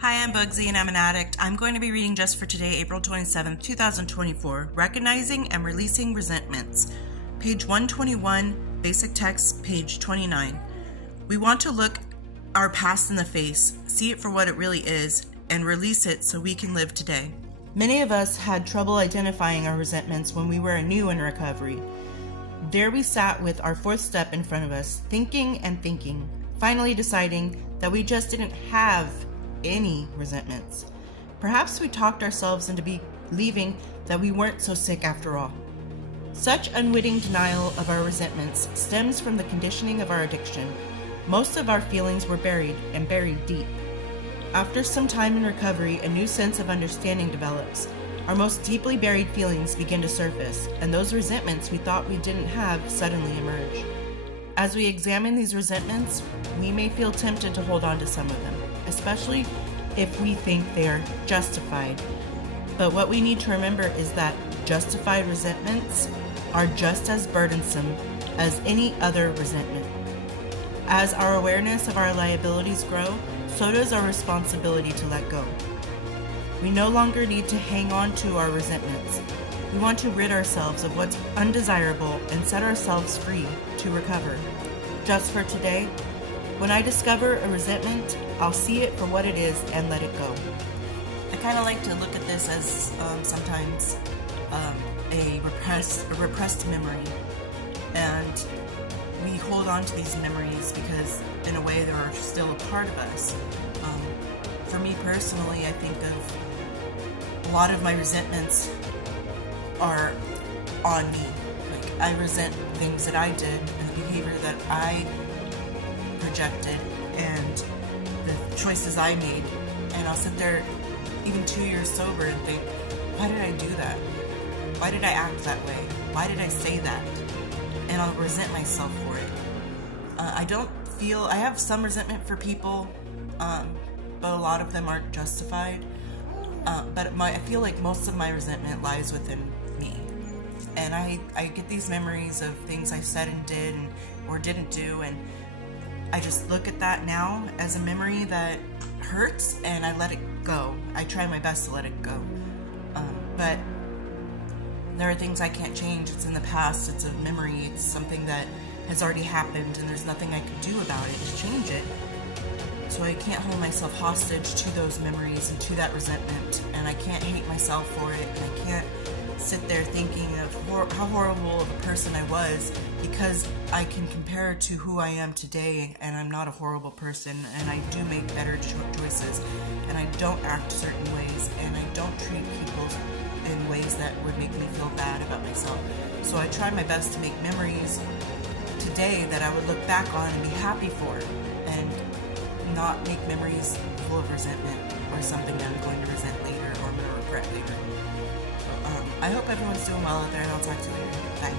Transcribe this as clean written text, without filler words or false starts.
Hi, I'm Bugsy and I'm an addict. I'm going to be reading just for today, April 27th, 2024, Recognizing and Releasing Resentments. Page 121, basic text, page 29. We want to look our past in the face, see it for what it really is, and release it so we can live today. Many of us had trouble identifying our resentments when we were new in recovery. There we sat with our fourth step in front of us, thinking and thinking, finally deciding that we just didn't have any resentments. Perhaps we talked ourselves into believing that we weren't so sick after all. Such unwitting denial of our resentments stems from the conditioning of our addiction. Most of our feelings were buried deep. After some time in recovery, a new sense of understanding develops. Our most deeply buried feelings begin to surface, and those resentments we thought we didn't have suddenly emerge. As we examine these resentments, we may feel tempted to hold on to some of them, especially if we think they are justified. But what we need to remember is that justified resentments are just as burdensome as any other resentment. As our awareness of our liabilities grow, so does our responsibility to let go. We no longer need to hang on to our resentments. We want to rid ourselves of what's undesirable and set ourselves free to recover. Just for today, when I discover a resentment, I'll see it for what it is and let it go. I kind of like to look at this as sometimes a repressed memory, and we hold on to these memories because in a way they're still a part of us. For me personally, I think of a lot of my resentments are on me. Like, I resent things that I did and the behavior that I projected and the choices I made, and I'll sit there even 2 years sober and think, why did I do that? Why did I act that way? Why did I say that? And I'll resent myself for it. I have some resentment for people, but a lot of them aren't justified. But I feel like most of my resentment lies within me. And I get these memories of things I said and did or didn't do, and I just look at that now as a memory that hurts, and I let it go. I try my best to let it go. But there are things I can't change. It's in the past. It's a memory. It's something that has already happened, and there's nothing I can do about it to change it. So I can't hold myself hostage to those memories and to that resentment, and I can't hate myself for it, and I can't sit there thinking of how horrible of a person I was, because I can compare it to who I am today, and I'm not a horrible person, and I do make better choices, and I don't act certain ways, and I don't treat people in ways that would make me feel bad about myself. So I try my best to make memories today that I would look back on and be happy for, and not make memories full of resentment or something that I'm going to resent later or I'm going to regret later. I hope everyone's doing well out there, and I'll talk to you later. Bye.